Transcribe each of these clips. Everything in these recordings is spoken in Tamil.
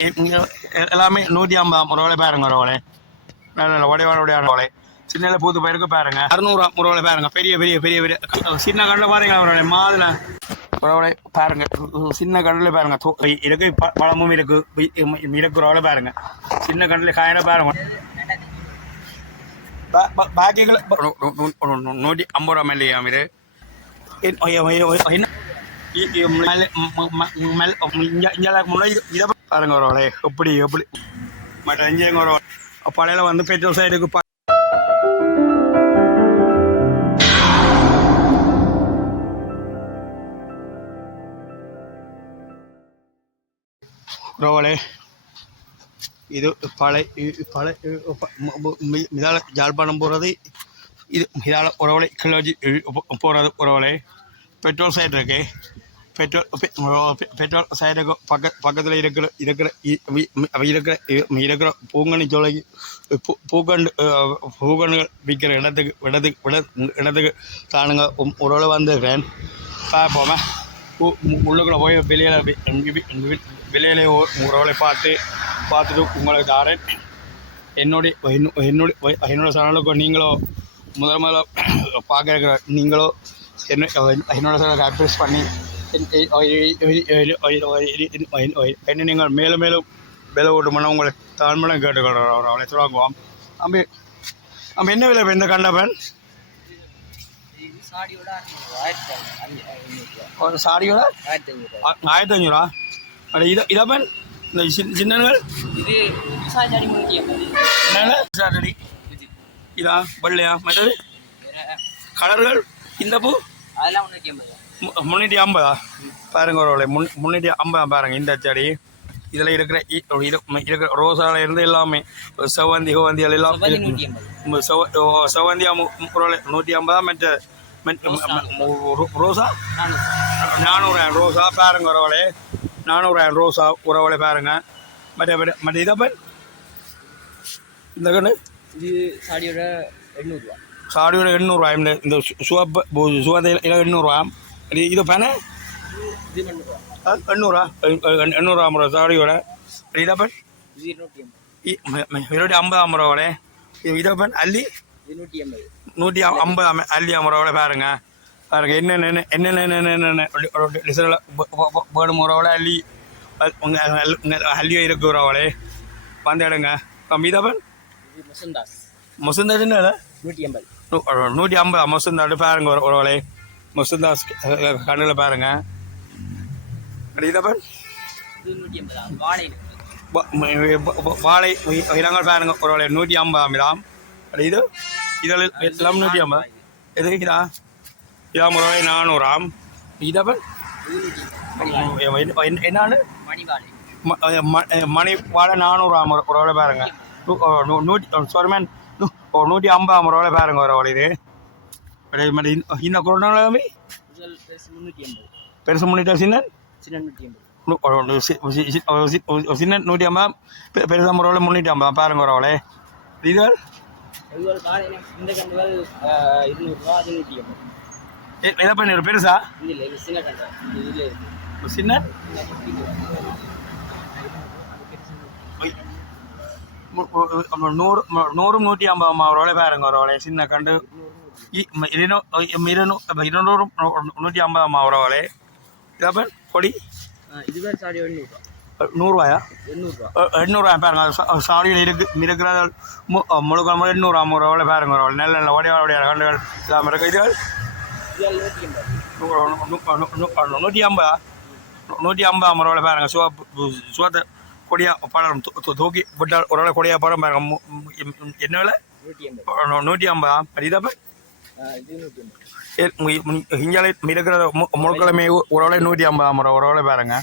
எல்லாமே 150 ரூபாய் பாருங்க ஒரு நல்ல உடையாட ஓலை சின்ன பூத்து பயிருக்கு பாருங்க 600 ரூபாய் பாருங்க பெரிய பெரிய பெரிய பெரிய சின்ன கடலில் பாருங்க அவருடைய மாதுளை உறவுகளை பாருங்க சின்ன கடலில் பாருங்க இருக்கு பழமும் இருக்கு இருக்கிறவளை பாருங்க சின்ன கடலில் காயில பாருங்க பாக்கியங்கள் 150 ரூபா இல்லையா இது இதை பாருங்க ஒரு எப்படி எப்படி மற்ற அஞ்சு ஒரு பழையில வந்து பெட்ரோல் சைடுக்கு ரோவலே இது பழைய இதால் ஜாழ்ப்பாணம் போகிறது இது இதால் உறவலை கிளர்ச்சி போகிறது உறவலை பெட்ரோல் சைடு இருக்கு பெட்ரோல் சைடுக்கு பக்கத்தில் இருக்கிற பூங்கனி சோலைக்கு பூங்கன்கள் விற்கிற இடத்துக்கு தானுங்க உறவுல வந்துருக்கேன் பார்ப்போமா உள்ளுக்குள்ள போய் வெளியில உறவுகளை பார்த்துட்டு உங்களுக்கு தாரேன் என்னோட சேனலுக்கு நீங்களோ முதல்ல பார்க்குற நீங்களோ என்னோட சேனலுக்கு அட்வைஸ் பண்ணி என்ன நீங்கள் மேலும் மேலும் விலை ஓட்டுமான உங்களை தாழ்மனம் கேட்டுக்கொள்கிறோம் அவளை சொல்லுவாங்குவோம் நம்ம என்ன விலை இந்த கண்டபன் ஒரு சாடியோட 1500 அட இதப்பன் இந்த சின்னங்கள் இது என்னங்க சாடி இதா வெள்ளையா மற்றது கலர்கள் இந்த பூ அதெல்லாம் 350 பாருங்க ஒரு 350 பாருங்க இந்த செடி இதில் இருக்கிற ரோசால இருந்து எல்லாமே செவந்திகள் எல்லாம் செவந்தியா 150 மற்ற ரோசா 400 ரோசா பாருங்க உறவலே 400 ரோசா உறவலை பாருங்க மற்ற இதப்பன் இந்த கண்ணு இது சாடியோட 800 இந்த சுவப்பு சுவந்தையில் 800 இது பேன 800 சாடியோட இதப்பன் 250 ரூபாவோட இதப்பன் அல்லி 150 அல்லி 50 ரூபாவோட பாருங்க என்னென்ன டிசைனில் வேணும் உறவோட அள்ளி அள்ளியோ இருக்கு உறவோலே வந்து எடுங்க இதப்பன் முசுந்தாஸ் என்ன 150 முசுந்தாடு பாருங்க உறவோலே முசுந்தாஸ் கண்ணில் பாருங்க இதப்பன் வாழை இனங்கள் பாருங்க உறவோலே 150 இது இதில் எல்லாம் 150 எது இதா இதாம் உறவை 400 இதப்பன் என்னான்னு மணி வாழை 400 உறவோட பாருங்க 150 ரூபாய் பாருங்க உறவோட இது இந்த கொரோனாவே பெருசு முன்னிட்டு சின்ன 150 பெருசா முறையில் 350 பாருங்க உறவோட இதுகள் எதை பண்ணி பெருசா சின்ன 100 150 ரூபாய் பாருங்க ஒரு சின்ன கண்டு 200 150 ரூபாய் இதப்பன் கொடி 100 ரூபாயா 800 பாருங்க சாடியில் இருக்கிற முழுக்க 850 ரூபாய் பாருங்க ஒரு நல்ல ஓடிய கண்டுகள் இல்லாமல் இருக்கு இதுகள் 150 ரூபாய் பாருங்க சுவத்தை கொடியா படம் தூக்கி விட்டால் ஒரு கொடியா படம் பாருங்க என்ன விலை 150 இதப்ப இஞ்சாலை இருக்கிற முழுக்கிழமை ஒரு 150 ஒரு பாருங்க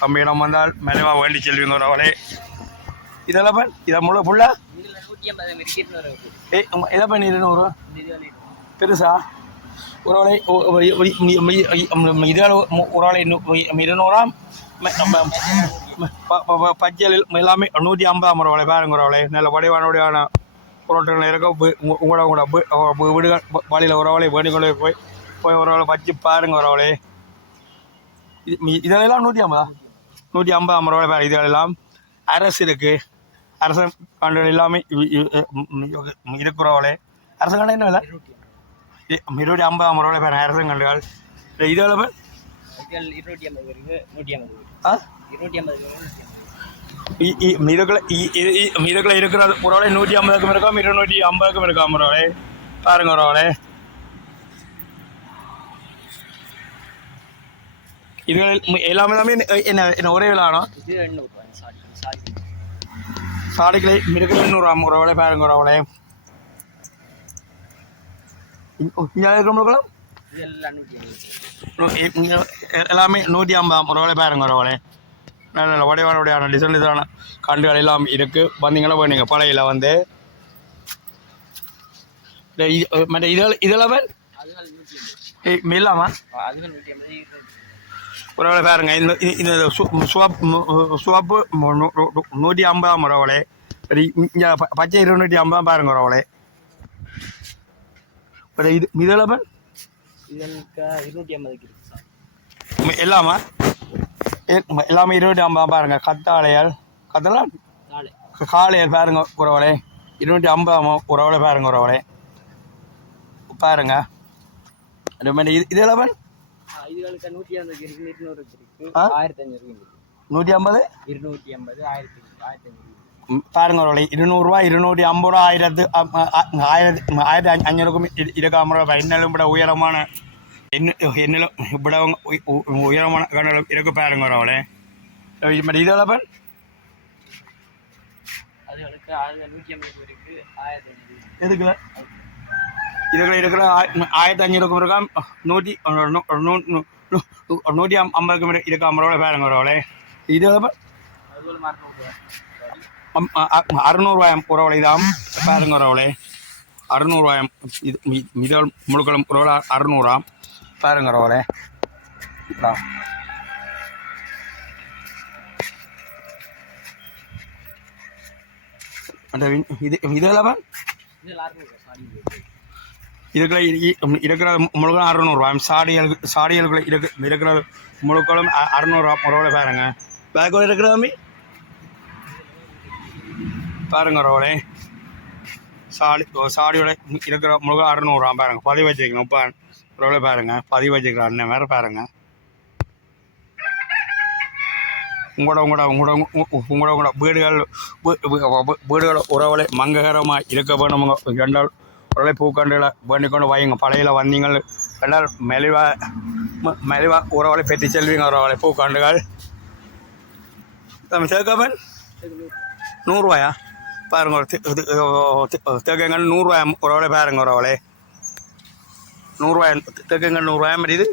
கம்பி இடம் வந்தால் மெனவா வேண்டி செல்வீங்க ஒரு அவளை இதெல்லாம் இதை முழு ஃபுல்லா இதப்பன் 200 பெருசா ஒரு இதால் ஒரு 200 பச்சையில் எல்லாமே 150 ரூபாய் பாருங்க ரூபாய் நல்ல வடிவான பொருட்கள் இருக்க உங்களோட வீடுகள் வழியில் உறவுகளை வேண்டிக்கொண்டு போய் உறவுகளை வச்சு பாருங்க உறவுகளே இதெல்லாம் 150 ரூபாய் பாரு இதெல்லாம் அரசு இருக்குது. அரசன் கண்டுகள் எல்லாமே இருக்கிறவளே. அரசன் கண்டு என்ன விலை? 250 ரூபாய் பாருங்க அரசன் கண்டுகள். இது எவ்வளோ? 250 இருக்கிற ஒரு 150க்கும் இருக்காம 250க்கும் இருக்காம ஒரு பாருங்க ஒரு இது எல்லாமே என்ன ஒரே விலை ஆனோ சாடிகளை இருக்கிற 250 ரூபாய் பாருங்க ஒரு இங்கே இருக்கிறவங்களும் எல்லாமே 150 ரூபாய் பாருங்க ஒரு நல்ல வடிவான டிசைனான கண்டுகள் எல்லாம் இருக்குது. வந்தீங்கன்னா போனீங்க பழையில வந்து மற்ற இதெல்லாம் இல்லாமா ஒரு வேலை பாருங்க. இந்த சுவப்பு 150 ரூபாய். இங்கே பச்சை 250 பாருங்க ரூபாய். இது இதெல்லாம் எல்லாமா எல்லாமே 250 பாருங்க. கத்தாழையால் கத்தலாம் காளையால் பாருங்க உறவுகளே 250 உறவுகளை பாருங்க உறவுகளே பாருங்க. அது மாதிரி இதெல்லாம் 150 பாருங்க உறவுகளே 200 ரூபா 250 ரூபா 1500க்கும் இருக்காம ரூபாய். இன்னும் விட உயரமான என்னிலும் இப்பட உயரமான கண்களும் இருக்கு பாருங்க உறவுகளே. இது மாதிரி இதெல்லாம் எதுக்குல இதுக்குள்ள இருக்கிற 1500க்கும் இருக்கா 150க்கும் இருக்காம ரூபாய் பாருங்க உறவுகளே. இது 600 ரூபாயம் உறவுகளை தான் பாருங்க உறவுகளே 600 ரூபாயம். இது மிதல் முழுக்களும் உறவுல 600 பாருங்க உறவுகளே. இது இதெல்லாம் இதுக்குள்ள இருக்கிற முழுக்களும் 600 ரூபாய். சாடிகளுக்குள்ள இருக்கிற முழுக்களும் 600 ரூபாய் பாருங்க. பேக்கோட இருக்கிறதாமி பாருங்க உறவுகளே சாடியோட இருக்கிற முழுக்க 600 பாருங்க. பதிவு வச்சுக்கணும் இப்போ உறவுகளே பாருங்க பதிவு வச்சுக்கிற அண்ணன் வேறு பாருங்க. உங்களோட வீடுகள் உறவுகளை மங்களகரமாக இருக்க வேணுமுங்க. ரெண்டால் உறவை பூக்கண்டுகளை வேண்டிக்கொண்டு வாங்க. பழையில வந்தீங்கள் ரெண்டால் மெலிவா உறவுகளை பெற்று செல்வீங்க. உறவுகளை பூக்கண்டுகள் சேர்க்கவன் 100 ரூபாயா பாருங்க. தேக்கங்கள் 100 ரூபாய் உறவுகளே பாருங்க உறவுகளே 100 ரூபாய் தேக்கங்கள் 100 ரூபாய் மாதிரி. இது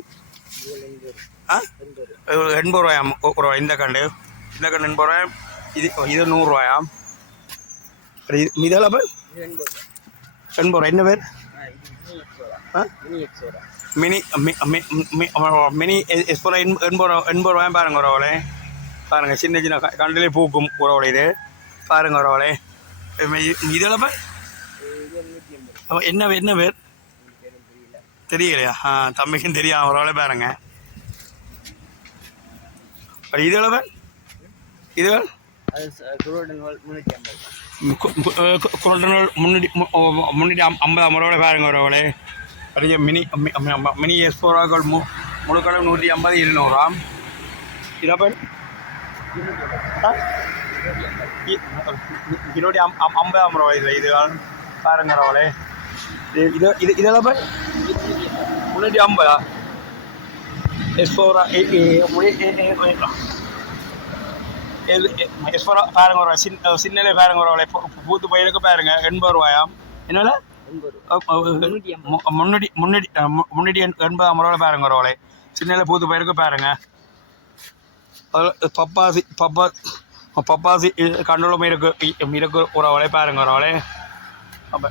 80 ரூபாயாம் உறவு. இந்த கண்டு 80 ரூபாய். இது 100 ரூபாயாம். இதெல்லாம் 80 ரூபாய். என்ன பேர் மினி எஸ்போரா 80 ரூபாய் பாருங்க உறவுகளே பாருங்க. சின்ன சின்ன கண்டிலே பூக்கும் உறவுகளே இது பாருங்க உறவுகளே. இதெல்லாம் என்ன பேர் தெரியலையா? தம்பிக்கும் தெரியும் உறவுகளே பாருங்க. இதெல்லாம் இதுகள் குரோட்டனோல் 350 ரூபாய் பாருங்க உறவுகளே. அதிக மினி எஸ்போராக்கள் முழுக்கடை 150 200 இதப்ப 250 ரூபாய். இதில் இதுகள் பாருங்க உறவுகளே. இதெல்லாம் 350 எஸ்போரா எஸ்போரா பாருங்க ஒரு சின்னலே பாருங்க உறவுகளே பூத்து பயிருக்கு பாருங்க 80 ரூபாயாம். என்னால 380 ரூபாய் பாருங்க உறவுகளே. சின்னல பூத்து பயிருக்கு பாருங்க. பப்பாசி கண்டோளமே இருக்கு உறவுகளே பாருங்க உறவுகளே. அப்போ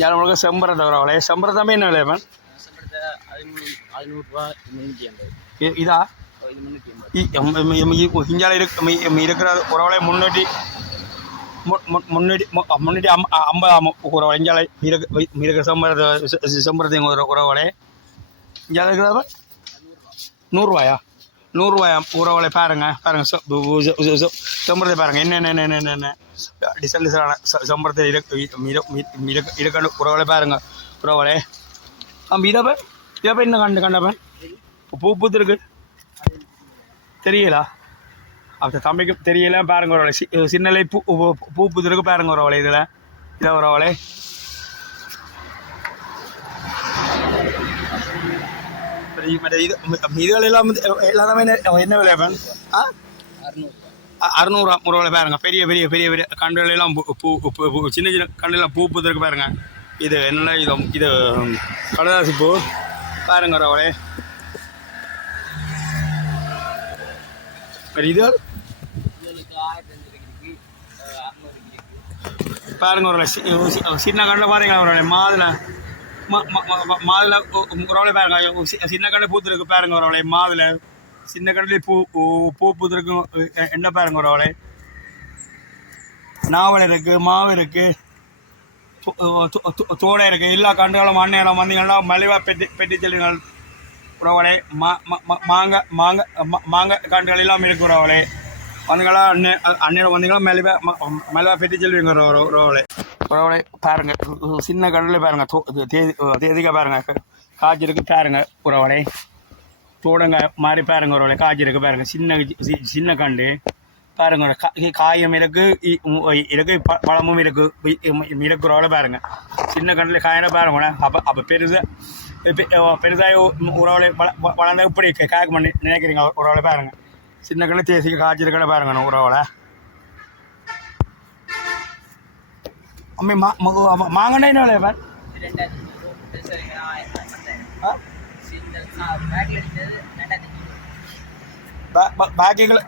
யார் உங்களுக்கு செம்பரத்தை உறவுகளே. செம்பரத்தாமே என்ன விலை? இதா இஞ்சால இருக்கிற உறவுகளே 350 உறவு. இஞ்சால இருக்கிற செம்பரத்தை உறவுகளே. இஞ்சால இருக்கிற 100 ரூபாயா நூறுரூவாயாம் உறவுகளை பாருங்க பாருங்க செம்பரத்தை பாருங்க என்ன டிசைன் டிசைனான செம்பரத்தை இருக்கணும் உறவுகளை பாருங்க உறவுகளே இதை இன்னும் கண்டப்பேன் பூ பூத்துருக்கு தெரியலா அப்போ தம்பிக்கு தெரியல பாருங்க ஒரு சின்னலை பூ பூத்துருக்கு பாருங்க ஒரு இதில் இதை ஒரு இது இதுகள் எல்லாம் எல்லாமே என்ன விலையாப்பேன் 600 முறை பாருங்க பெரிய பெரிய பெரிய பெரிய கண்டுகள் எல்லாம் பூ சின்ன சின்ன கண்டெல்லாம் பூ பூத்துருக்கு பாருங்க இது என்ன இது கடதாசி பூ பாருங்க ஒரு இது பாருங்க ஒரு சின்ன கண்ணில் பாருங்க ஒரு மாதுளை மாதுளை ஒரு பாருங்க சின்ன கண்ணு பூத்துருக்கு பாருங்க ஒரு மாதுளை சின்ன கண்ணிலே பூ பூத்துருக்கும் என்ன பாருங்க ஒரு நாவல் இருக்கு மாவு இருக்கு தோடை இருக்கு எல்லா கண்டுகளும் மண்ணையெல்லாம் வந்தீங்கன்னா மலிவா பெட்டி செல்லுங்கள் உறவுகளே மாங்காய் மாங்காய் மாங்காய் கண்டுகள் எல்லாம் இருக்கு உறவுகளே வந்தீங்களா அண்ணன் வந்தீங்களா மலிவா பெட்டி செல்வீங்க உறவுகளே பாருங்க சின்ன கண்டில் பாருங்க தேதிக்காய் பாருங்க காய்ச்சி இருக்கு பாருங்க உறவுகளே தோடங்க மாதிரி பாருங்க உறவுகளே காய்ச்சி இருக்கு பாருங்க சின்ன கண்டு பாருங்க காயம் இருக்கு இருக்கு பழமும் இருக்கு உறவுகளை பாருங்க சின்ன கண்டில் காயின பாருங்க அப்போ பெருசாக உறவுகளை வளர்ந்த இப்படி காய்க்க பண்ணி நினைக்கிறீங்க உறவுகளை பாருங்க சின்ன கண்ணு தேசிக்கு காய்ச்சி இருக்கட பாருங்க உறவுகளை அம்மே மாங்கண்டா என்ன விலையா பார் பேக்குகள்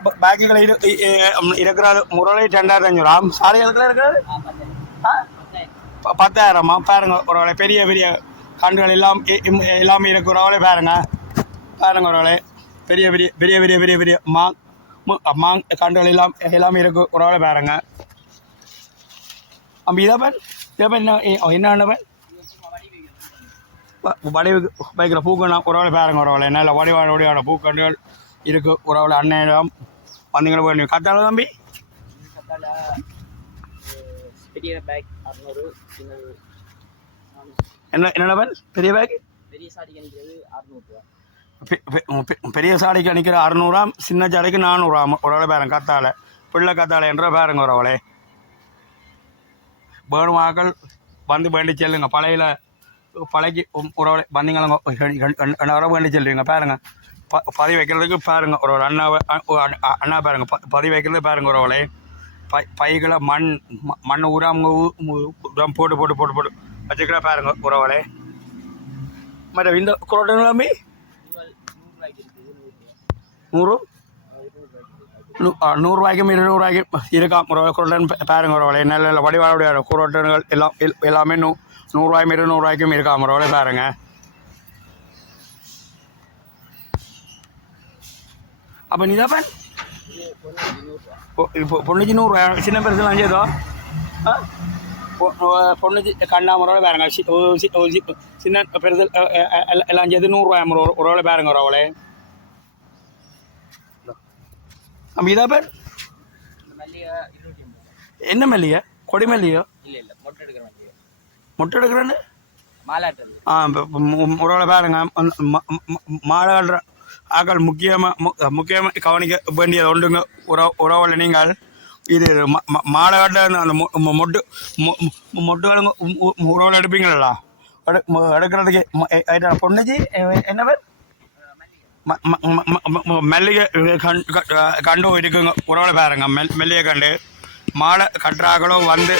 இருக்கிற முறை 2500 சாலைகளுக்குள்ள இருக்கிறது 10,000 பாருங்க ஒரு பெரிய பெரிய கண்டுகள் எல்லாமே இருக்கு உறவுகளே பாருங்க உறவுகளே பெரிய பெரிய பெரிய பெரிய பெரிய பெரிய கண்டுகள் எல்லாமே இருக்கு உறவுகளே பாருங்க இதை பேர் என்ன பேர் வடிவு வைக்கிற பூக்கணும் உறவுகளை பாருங்க உறவுகளை நல்ல வடிவான பூக்கண்டுகள் இருக்கு உறவுகளை அண்ணன் வந்தீங்களா போய் கத்தால தம்பி பெரிய பேக் 600 என்ன பேர் பெரிய பேக் பெரிய சாடிக்கு அணிக்கிறது 600 பெரிய சாடிக்கு அணிக்கிற 600 சின்ன சாடிக்கு 400 உறவுகளை பாருங்க கத்தால பிள்ளை கத்தால என்ற பாருங்க உறவுகளே வேணுமாக்கள் வந்து வேண்டி செல்லுங்க பழைக்கு உறவுகளை வந்தீங்களா வேண்டி செல்லுவீங்க பாருங்க பதிவு வைக்கிறதுக்கு பாருங்க ஒரு அண்ணா பாருங்க பதிவு வைக்கிறது பாருங்க உறவுகளே பைகளை மண் உரம் போட்டு வச்சுக்கிற பாருங்க உறவுகளே மற்ற இந்த குரோட்டமே 100 200 இருக்காம் குரோட்டன் பாருங்க உறவுகளே நல்ல வடிவாளுடைய குரோட்டன்கள் எல்லாமே 100 200 இருக்காம் உறவுகளே பாருங்க அப்போ நீ தான் பொண்ணுக்கு 100 சின்ன பெருசுலாம் அஞ்சேதோ பொண்ணுக்கு கண்ணாமரோட பாருங்க சின்ன பெருசல் எல்லாம் அஞ்சது 100 ஒரு வேளை பாருங்க ஒரு அவளை நம்ம இதா பேர் என்ன மல்லிகை கொடி மல்லிகையோ மொட்டை எடுக்கிறேன்னு ஒரு வேளை பாருங்க மாலை கட்டுற ஆக்கள் முக்கியமாக கவனிக்க வேண்டியது ஒன்றுங்க உறவில் நீங்கள் இது மாலை காட்ட அந்த மொட்டுகளுங்க உறவில் எடுப்பீங்களா எடுக்கிறதுக்கு பொண்ணுச்சு என்ன பேர் மல்லிகை கண்டு இருக்குங்க உறவில் பாருங்க மல்லிகை கண்டு மாலை கட்டுறாக்களோ வந்து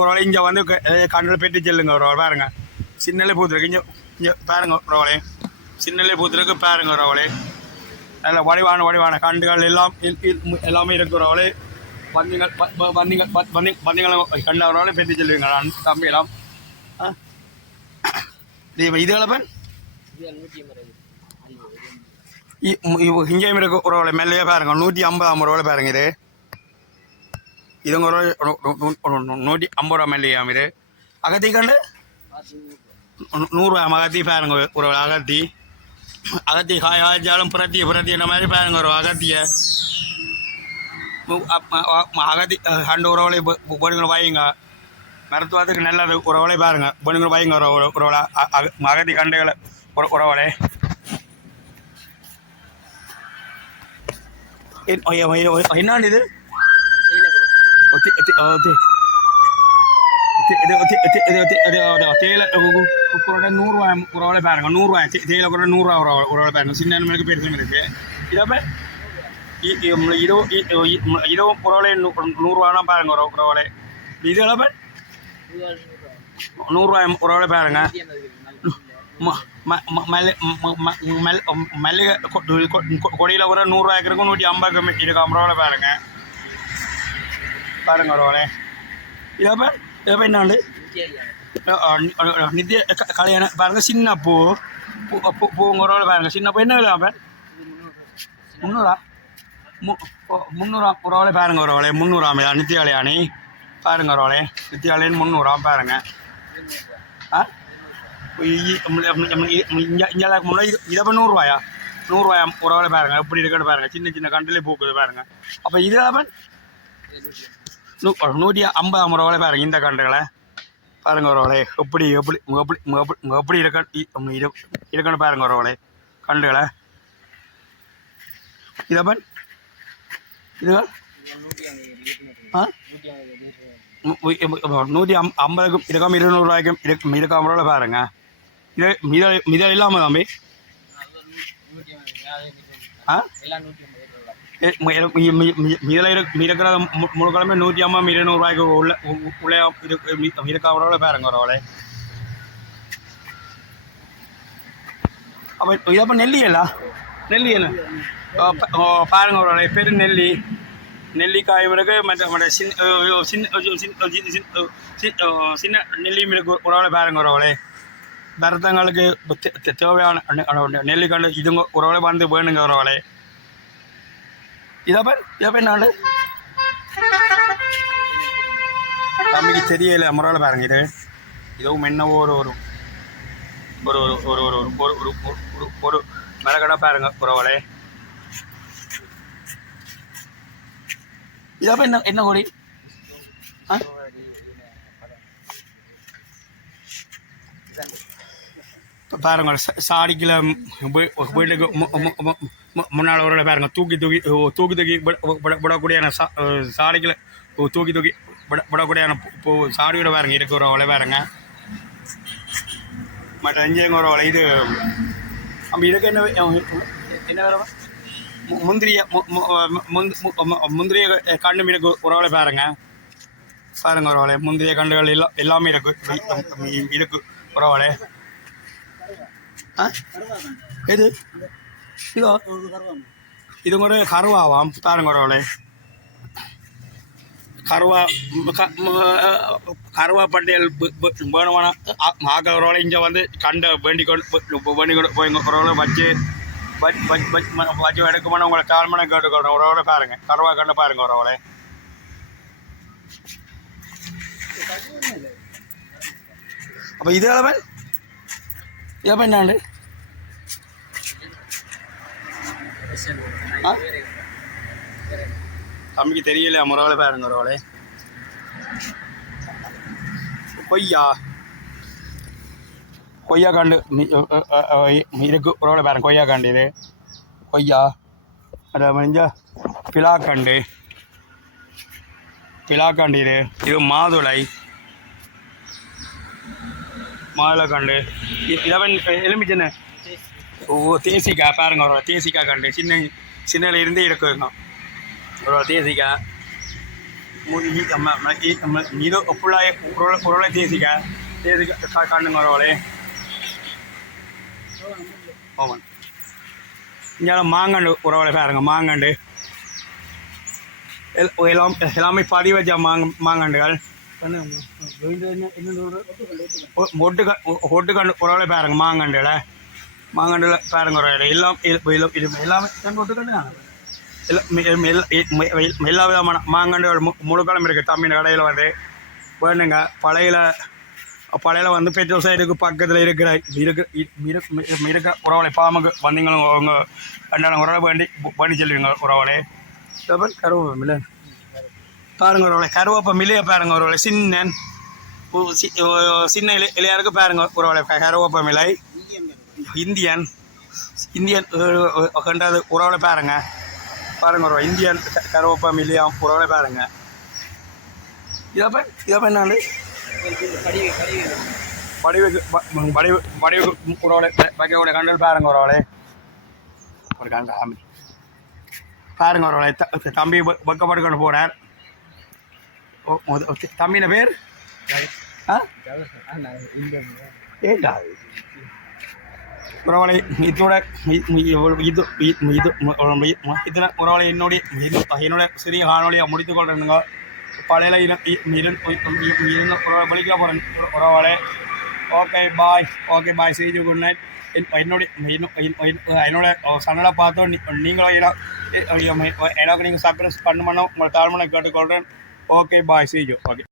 உறவில் இங்கே வந்து கண்டில் பெட்டி செல்லுங்க உறவில் பாருங்க சின்னலே பூத்துருக்கு இங்கே பாருங்க உறவுகளே சின்னலே பூத்துருக்கு பாருங்க உறவுகளே நல்ல வடிவான கண்டுகள் எல்லாமே இருக்கு உறவுகளே வந்தீங்களா கண்ட உறவுகளே பெற்று செல்வீங்க தம்பி எல்லாம் இதுகளை பேர் இங்கேயும் இருக்கு உறவுகளை மேலேயே பாருங்க 150 ரூபாய் பாருங்க இதுங்க 150 ரூபா மேலேயாம் இது அகத்தி கண்டு 100 அகத்தி பாருங்க ஒரு அகத்தி அகத்தி காய்ச்சாலும் புரத்தி இந்த மாதிரி பாருங்க ஒரு அகத்திய அகத்தி 2 உறவுகளை பொண்ணுங்களை வாங்கிங்க மருத்துவத்துக்கு நல்லது உறவுகளை பாருங்க பொண்ணுங்களை வாங்கிங்க ஒரு அகத்தி கண்டைகளை உறவுகளை என்னான்னு இது தேயிலை கூட 100 உறவுகளை பாருங்க 100 தேயிலை கூட 100 உறவுகளை பாருங்க சின்ன மிளகு பெருசு இருக்கு இதப்ப இதுவும் உறவுகளை 100 பாருங்க உறவுகளை இது எல்லாம் 100 உறவுகளை பாருங்க மல்லிகை கொடியில் கூட 100 இருக்கும் 150 இருக்கா உறவுகளை பாருங்க பாருங்க உறவுகளை இதப்ப என்னாண்டு நித்திய கல்யாணம் பாருங்க சின்ன பூங்கிறோட பாருங்க சின்ன பூ என்ன விலை 300 உறவுகளை பாருங்க உறவுகளை 300 நித்திய கல்யாணி பாருங்க உறவுகளை நித்திய கல்யாணி 300 பாருங்க இங்கே முன்னாடி இதப்போ 100 உறவுகளை பாருங்க எப்படி இருக்குன்னு பாருங்க சின்ன கண்டிலே பூக்குது பாருங்க அப்போ இதெல்லாம் 150 உறவுகளை பாருங்க இந்த கண்டுகளை பாருங்க உறவுகளை எப்படி எப்படி எப்படி எப்படி இருக்குன்னு பாருங்க உறவுகளை கண்டுகளை இதப்பன் இதுகள் 150க்கும் இருக்காம 200 இருக்காம உறவுகளை பாருங்க இது இல்லாமல் தம்பி இருக்கிற முழுக்கிழமை 150 200 உள்ள இருக்காம பாருங்க உறவுகளை அப்போ இதப்போ நெல்லி என்ன பாருங்க உறவுகளை பெரு நெல்லிக்காய் இருக்கு மற்ற சின்ன நெல்லியும் இருக்கு உறவுகளை பாருங்க உறவுகளை பரத்தங்களுக்கு தேவையான நெல்லிக்கண்டு இதுங்க உறவுகளை வந்து வேணுங்க உறவுகளை இதப்ப என்னாண்டு தம்பிக்கு தெரியல முறையில் பாருங்க இதுவும் என்னவோ ஒரு மரக்கடை பாருங்க உறவுகளே இதப்ப என்ன கொடி பாருங்க சாடிக்குள்ள வீட்டுக்கு முன்னால் ஒரு பாருங்க தூக்கி விடக்கூடியான சாடிக்குள்ள தூக்கி விடக்கூடியான சாடியோட பாருங்க இருக்கு ஒரு வலை பாருங்க மற்ற எஞ்சேங்க ஒரு வலை இது அப்போ இதுக்கு என்ன வேற முந்திரிய கண்டு இருக்கு ஒரு வலை பாருங்க ஒரு வலை முந்திரிய கண்டுகள் எல்லாமே இருக்கு ஒரு வலை எது இது கூட கருவாவாம் பாருங்க ஒரு கருவா பட்டியல் வேணுமான ஆக்கிறவரோட இங்கே வந்து கண்டை வேண்டி கொண்டு போய் ஒரு வச்சு எடுக்கமான உங்களை தாழ்மனை கேட்டுக்கொள்றேன் உறவோட பாருங்க கருவா கண்டு பாருங்க உறவோட அப்போ இது அளவன் இதப்போ என்னாண்டு தம்பிக்கு தெரியல முறவலை பாருங்க ஒருவளை கொய்யா காண்டு இருக்கு ஒருவளை பாருங்க கொய்யா காண்டு இது கொய்யா அதை மஞ்சா பிலாக்காண்டு இது மாதுளை மாதுளைக்காண்டு இதவன் எலுமிச்சனை தேசிக்காய் பாருங்க ஒரு தேசிக்காய் கண்டு சின்னல இருந்தே இருக்குங்க ஒரு தேசிக்காய் இது ஃபுல்லாக உருளை தேசிக்காய் கண்டுங்க ஒருவளே ஆமாம் இங்கே மாங்கண்டு உறவலை பாருங்க மாங்கண்டு எல்லாமே பதிவு வச்ச மாங்கண்டுகள் ஒட்டுக்கண்டு உறவலை பாருங்க மாங்கண்டுல பாருங்க ஒரு எல்லாம் எல்லாமே ஒட்டுக்கண்டு எல்லா விதமான மாங்கண்டுகள் முழுக்களும் இருக்குது தம்பியின் கடையில் வந்து வேணுங்க பழையில பழையில வந்து பெட்ரோல் சைடுக்கு பக்கத்தில் இருக்கிற உறவலை பாம்புக்கு வந்தீங்களும் அவங்க ரெண்டாயிரம் உறவை பண்ணி செல்வீங்க உறவலை கருவேப்பிலை பாருங்க ஒருவளை கருவேப்பமில்லையே பாருங்க ஒருவளை சின்ன இலையாருக்கு பாருங்க ஒருவளை கருவேப்பமில்லை இந்தியன் கண்டது உறவலை பாருங்க ஒரு இந்தியன் கருவேப்பமில்லையாம் உறவலை பாருங்க இதை என்னாலும் வடிவுக்கு உறவலை வைக்கக்கூடிய கண்டல் பாருங்க ஒருவளை ஒரு கண்ட பாருங்க ஒருவளை தம்பி வெக்கப்படுக்கொண்டு போகிறார் தம்பின பேர் உறவலை இதோட இதில் உறவலை என்னுடைய சிறிய காணொலியை முடித்துக் கொள்றேனுங்க பழையில இருந்த வலிக்க போகிறேன் உறவலை ஓகே பாய் செய்தி குட் நைட் என்னோட சன்னலை பார்த்தோம் நீங்களும் எனக்கு நீங்கள் சப்ஸ்கிரைப் பண்ணணும் உங்களை தாழ்மனை கேட்டுக்கொள்கிறேன் okay bye see you okay